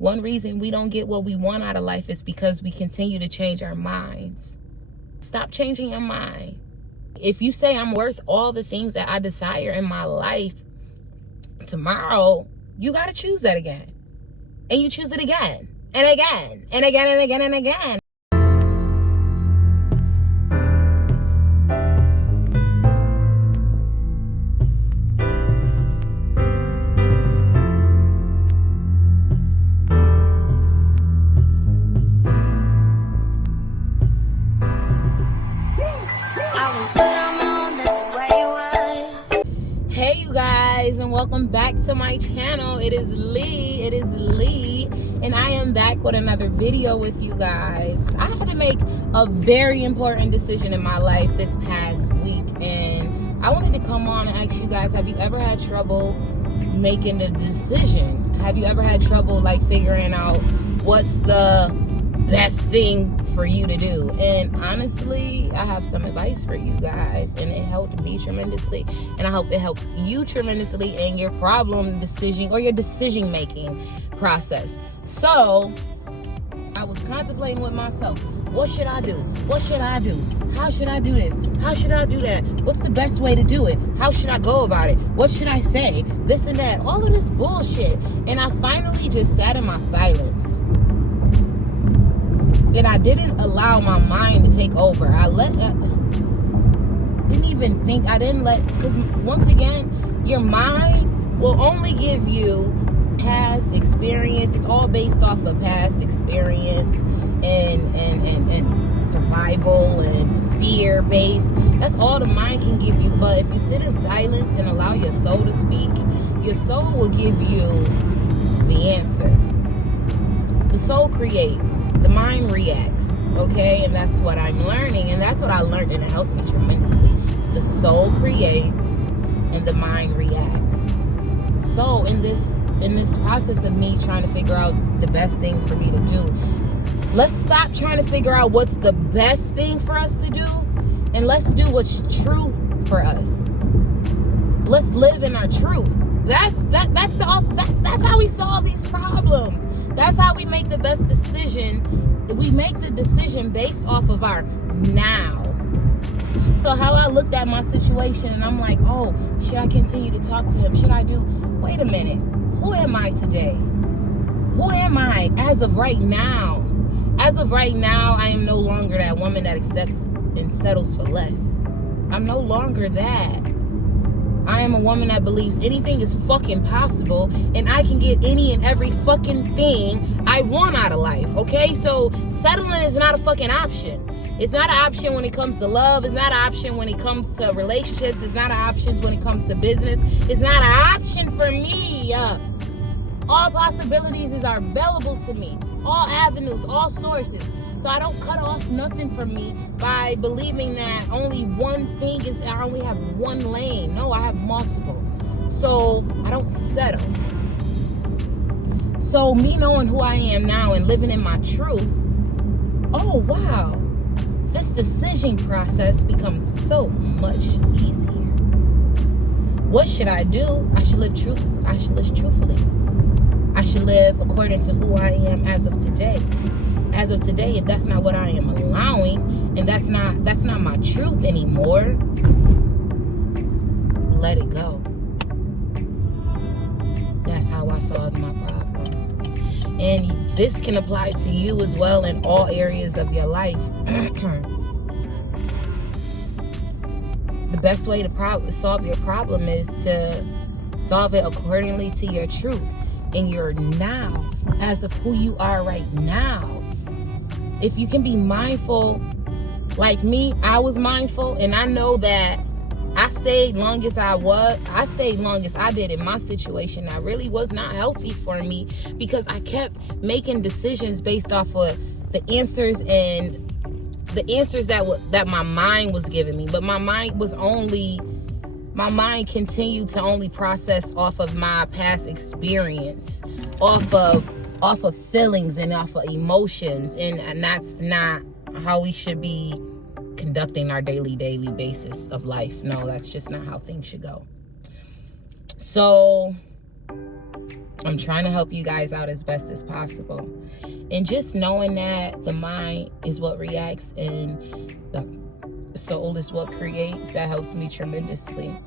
One reason we don't get what we want out of life is because we continue to change our minds. Stop changing your mind. If you say I'm worth all the things that I desire in my life, tomorrow you got to choose that again. And you choose it again and again and again and again and again. And welcome back to my channel. It is Lee, and I am back with another video with you guys. I had to make a very important decision in my life this past week, and I wanted to come on and ask you guys, have you ever had trouble making a decision? Have you ever had trouble like figuring out what's the best thing for you to do? And honestly, I have some advice for you guys, and it helped me tremendously, and I hope it helps you tremendously in your problem decision or your decision making process. So I was contemplating with myself, what should I do? What should I do? How should I do this? How should I do that? What's the best way to do it? How should I go about it? What should I say? This and that, all of this bullshit. And I finally just sat in my silence. And I didn't allow my mind to take over. Because once again, your mind will only give you past experience. It's all based off of past experience and survival and fear based. That's all the mind can give you. But if you sit in silence and allow your soul to speak, your soul will give you the answer. The soul creates, the mind reacts, okay? And that's what I'm learning, and that's what I learned, and it helped me tremendously. The soul creates, and the mind reacts. So in this process of me trying to figure out the best thing for me to do, let's stop trying to figure out what's the best thing for us to do, and let's do what's true for us. Let's live in our truth. That's how we solve these problems. That's how we make the best decision. We make the decision based off of our now. So how I looked at my situation, and I'm like, oh, should I continue to talk to him? Should I do? Wait a minute. Who am I today? Who am I as of right now? As of right now, I am no longer that woman that accepts and settles for less. I'm no longer that. I am a woman that believes anything is fucking possible, and I can get any and every fucking thing I want out of life, okay? So settling is not a fucking option. It's not an option when it comes to love. It's not an option when it comes to relationships. It's not an option when it comes to business. It's not an option for me. All possibilities are available to me. All avenues, all sources. So I don't cut off nothing from me by believing that only one thing is, I only have one lane. No, I have multiple. So I don't settle. So me knowing who I am now and living in my truth, oh wow, this decision process becomes so much easier. What should I do? I should live truthfully. I should live according to who I am as of today. As of today, if that's not what I am allowing, and that's not my truth anymore, let it go. That's how I solved my problem. And this can apply to you as well in all areas of your life. The best way to solve your problem is to solve it accordingly to your truth and your now, as of who you are right now. If you can be mindful, like me, I was mindful, and I know that I stayed long as I did in my situation. That really was not healthy for me, because I kept making decisions based off of the answers that my mind was giving me. But my mind continued to only process off of my past experience, off of feelings and off of emotions, and that's not how we should be conducting our daily basis of life. No, that's just not how things should go. So I'm trying to help you guys out as best as possible. And just knowing that the mind is what reacts and the soul is what creates, that helps me tremendously.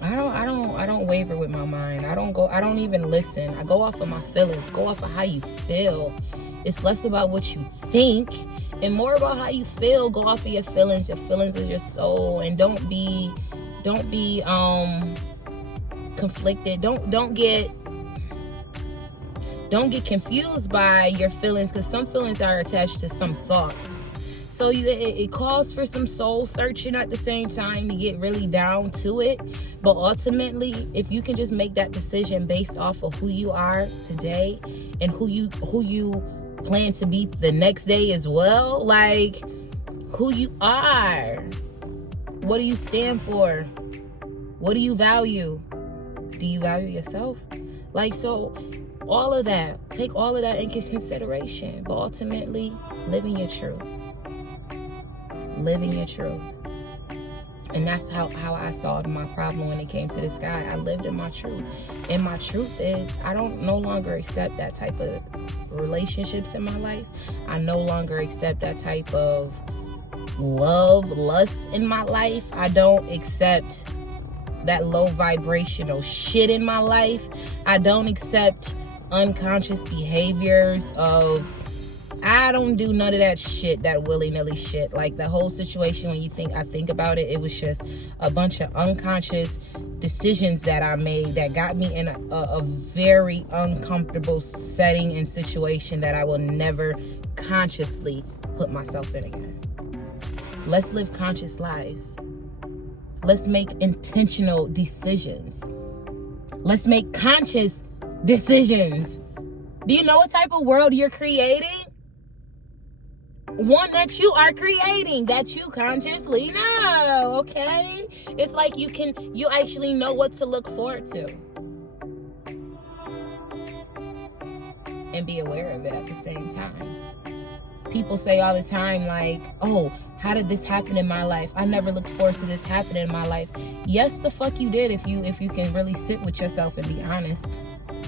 I don't waver with my mind. I don't even listen. I go off of my feelings, go off of how you feel. It's less about what you think and more about how you feel. Go off of your feelings. Your feelings is your soul. And don't be conflicted. Don't get confused by your feelings, because some feelings are attached to some thoughts. So it calls for some soul searching at the same time to get really down to it. But ultimately, if you can just make that decision based off of who you are today and who you plan to be the next day as well, like who you are, what do you stand for, what do you value, do you value yourself? Like, so all of that, take all of that into consideration, but ultimately living your truth. Living your truth. And that's how I solved my problem when it came to this guy. I lived in my truth. And my truth is, I don't no longer accept that type of relationships in my life. I no longer accept that type of lust in my life. I don't accept that low vibrational shit in my life. I don't accept unconscious behaviors of, I don't do none of that shit, that willy-nilly shit. Like the whole situation, when I think about it, it was just a bunch of unconscious decisions that I made that got me in a very uncomfortable setting and situation that I will never consciously put myself in again. Let's live conscious lives. Let's make intentional decisions. Let's make conscious decisions. Do you know what type of world you're creating? One that you are creating, that you consciously know, okay? It's like you actually know what to look forward to. And be aware of it at the same time. People say all the time, like, oh, how did this happen in my life? I never looked forward to this happening in my life. Yes, the fuck you did, if you can really sit with yourself and be honest.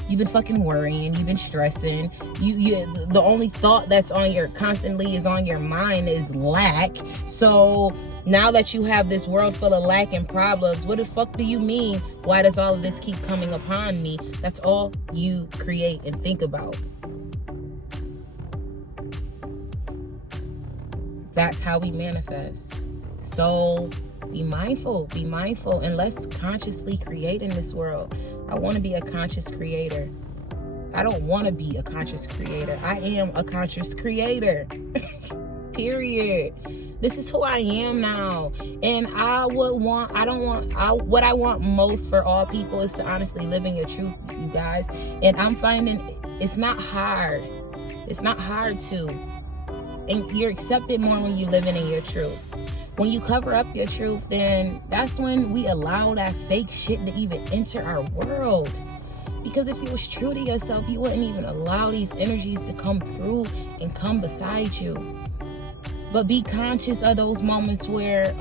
You've been fucking worrying, you've been stressing. The only thought that's constantly is on your mind is lack. So now that you have this world full of lack and problems, what the fuck do you mean? Why does all of this keep coming upon me? That's all you create and think about. That's how we manifest. So be mindful, and let's consciously create in this world. I want to be a conscious creator. I don't want to be a conscious creator. I am a conscious creator. Period. This is who I am now. And what I want most for all people is to honestly live in your truth, you guys. And I'm finding it's not hard. It's not hard to. And you're accepted more when you're living in your truth. When you cover up your truth, then that's when we allow that fake shit to even enter our world. Because if you was true to yourself, you wouldn't even allow these energies to come through and come beside you. But be conscious of those moments where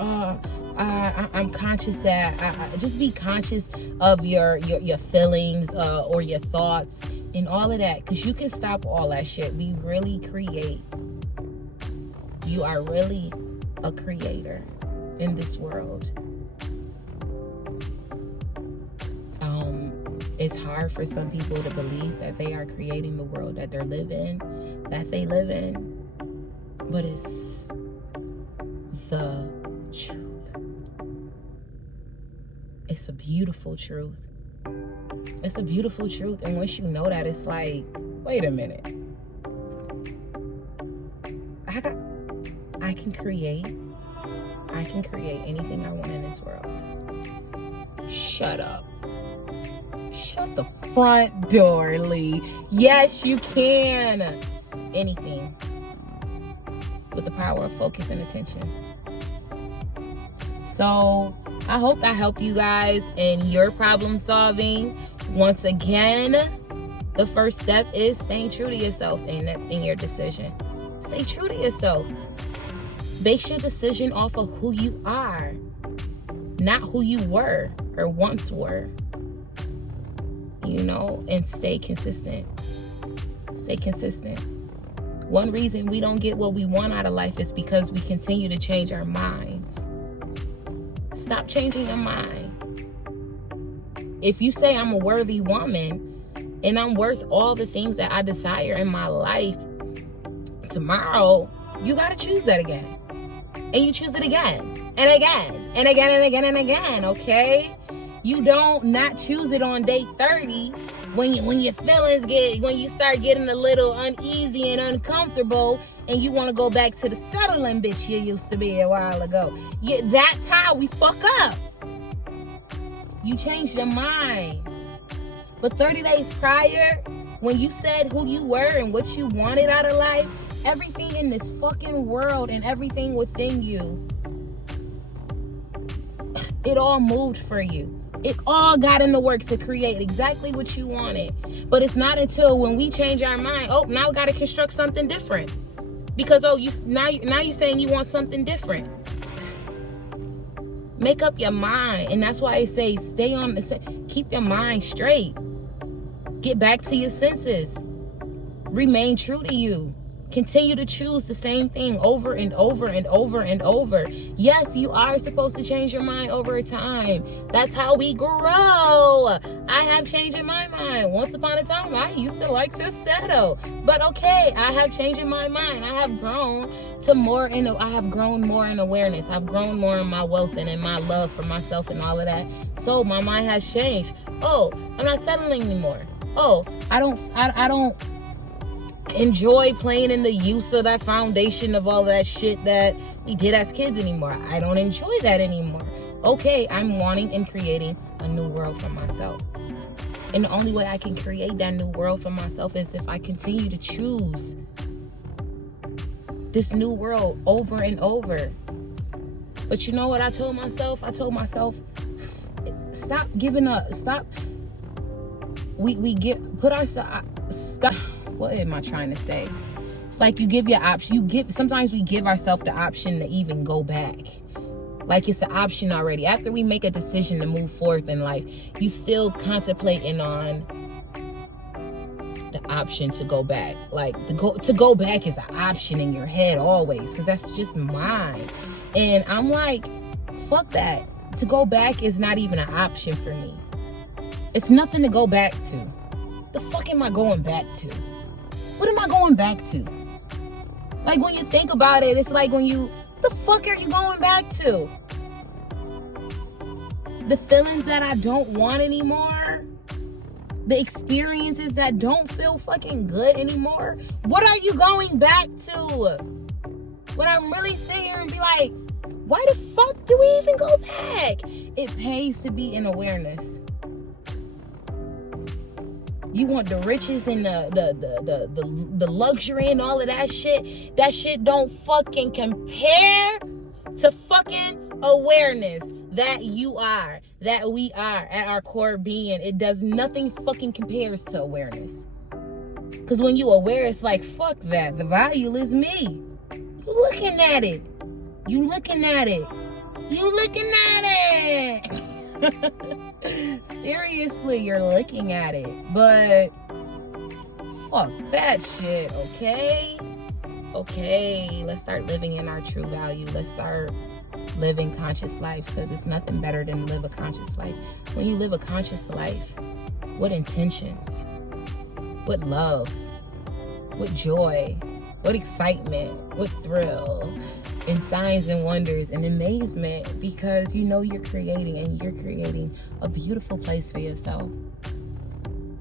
I'm conscious that just be conscious of your feelings or your thoughts and all of that. Because you can stop all that shit. We really create. You are really a creator in this world. It's hard for some people to believe that they are creating the world that they live in, but it's the truth. It's a beautiful truth. It's a beautiful truth, and once you know that, it's like, wait a minute. I can create anything I want in this world. Shut up. Shut the front door, Lee. Yes, you can. Anything. With the power of focus and attention. So, I hope that helped you guys in your problem solving. Once again, the first step is staying true to yourself in your decision. Stay true to yourself. Base your decision off of who you are, not who you were or once were. you know, and stay consistent. Stay consistent. One reason we don't get what we want out of life is because we continue to change our minds. Stop changing your mind. If you say I'm a worthy woman and I'm worth all the things that I desire in my life, tomorrow you got to choose that again. And you choose it again and again and again and again and again, okay? You don't not choose it on day 30 when your feelings when you start getting a little uneasy and uncomfortable and you want to go back to the settling bitch you used to be a while ago. Yeah, that's how we fuck up. You changed your mind. But 30 days prior, when you said who you were and what you wanted out of life, everything in this fucking world and everything within you, it all moved for you. It all got in the works to create exactly what you wanted. But it's not until when we change our mind, oh, now we got to construct something different. Because, oh, now you're saying you want something different. Make up your mind. And that's why I say keep your mind straight. Get back to your senses. Remain true to you. Continue to choose the same thing over and over and over and over. Yes, you are supposed to change your mind over time. That's how we grow. I have changed in my mind. Once upon a time, I used to like to settle. But okay, I have changed in my mind. I have grown to more I have grown more in awareness. I've grown more in my wealth and in my love for myself and all of that. So my mind has changed. Oh, I'm not settling anymore. Oh, I don't enjoy playing in the use of that foundation of all that shit that we did as kids anymore. I don't enjoy that anymore. Okay, I'm wanting and creating a new world for myself. And the only way I can create that new world for myself is if I continue to choose this new world over and over. But you know what I told myself? I told myself, stop giving up. Stop. Stop. What am I trying to say? It's like you give your option. Sometimes we give ourselves the option to even go back. Like it's an option already. After we make a decision to move forth in life, you still contemplating on the option to go back. Like to go back is an option in your head always, because that's just mine. And I'm like, fuck that. To go back is not even an option for me. It's nothing to go back to. The fuck am I going back to? What am I going back to? Like when you think about it, it's like the fuck are you going back to? The feelings that I don't want anymore? The experiences that don't feel fucking good anymore? What are you going back to? When I really sit here and be like, why the fuck do we even go back? It pays to be in awareness. You want the riches and the luxury and all of that shit. That shit don't fucking compare to fucking awareness that you are, that we are at our core being. It does nothing fucking compares to awareness. Because when you aware, it's like, fuck that. The value is me. You looking at it. You looking at it. You looking at it. Seriously, you're looking at it. But fuck that shit, okay? Okay, let's start living in our true value. Let's start living conscious lives, because it's nothing better than live a conscious life. When you live a conscious life, what intentions, what love, what joy, what excitement, what thrill, and signs and wonders and amazement, because you know you're creating a beautiful place for yourself.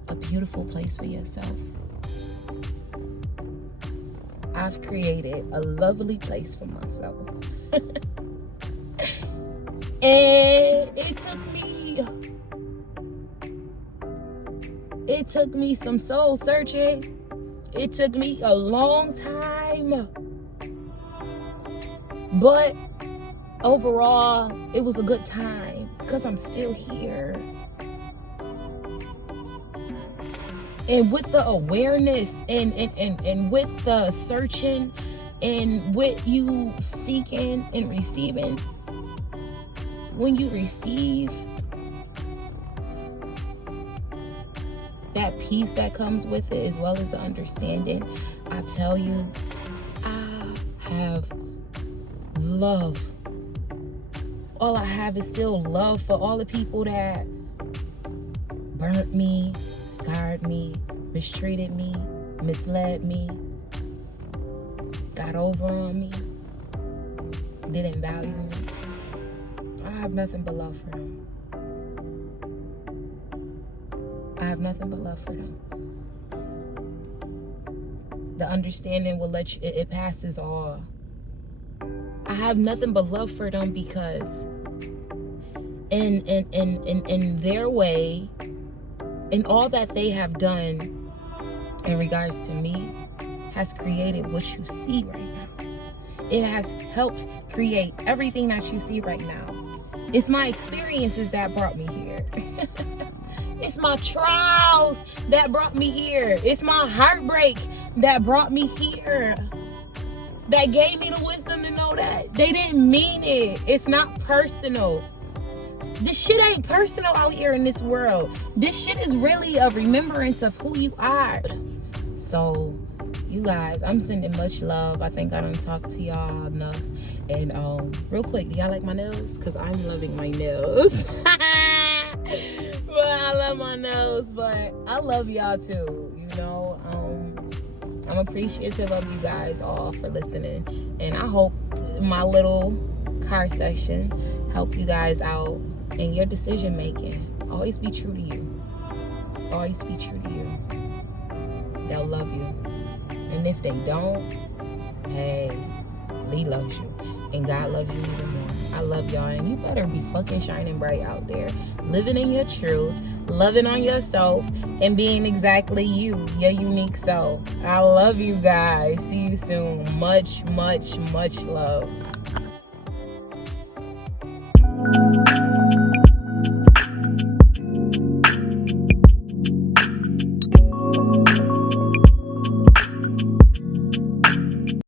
A beautiful place for yourself. I've created a lovely place for myself. And it took me some soul searching. It took me a long time. But overall, it was a good time because I'm still here. And with the awareness and with the searching and with you seeking and receiving, when you receive, that peace that comes with it, as well as the understanding, I tell you, I have love. All I have is still love for all the people that burnt me, scarred me, mistreated me, misled me, got over on me, didn't value me. I have nothing but love for them. I have nothing but love for them. The understanding will let you, it passes all. I have nothing but love for them because in their way, in all that they have done in regards to me, has created what you see right now. It has helped create everything that you see right now. It's my experiences that brought me here. It's my trials that brought me here. It's my heartbreak that brought me here. That gave me the wisdom to know that they didn't mean it. It's not personal. This shit ain't personal out here in this world. This shit is really a remembrance of who you are. So, you guys, I'm sending much love. I think I done talked to y'all enough. And real quick, do y'all like my nails? Because I'm loving my nails. But I love my nails, but I love y'all too. You know, I'm appreciative of you guys all for listening. And I hope my little car session helped you guys out in your decision making. Always be true to you. Always be true to you. They'll love you. And if they don't, hey, Lee loves you. And God loves you even more. I love y'all. And you better be fucking shining bright out there. Living in your truth. Loving on yourself. And being exactly you. Your unique self. I love you guys. See you soon. Much, much, much love.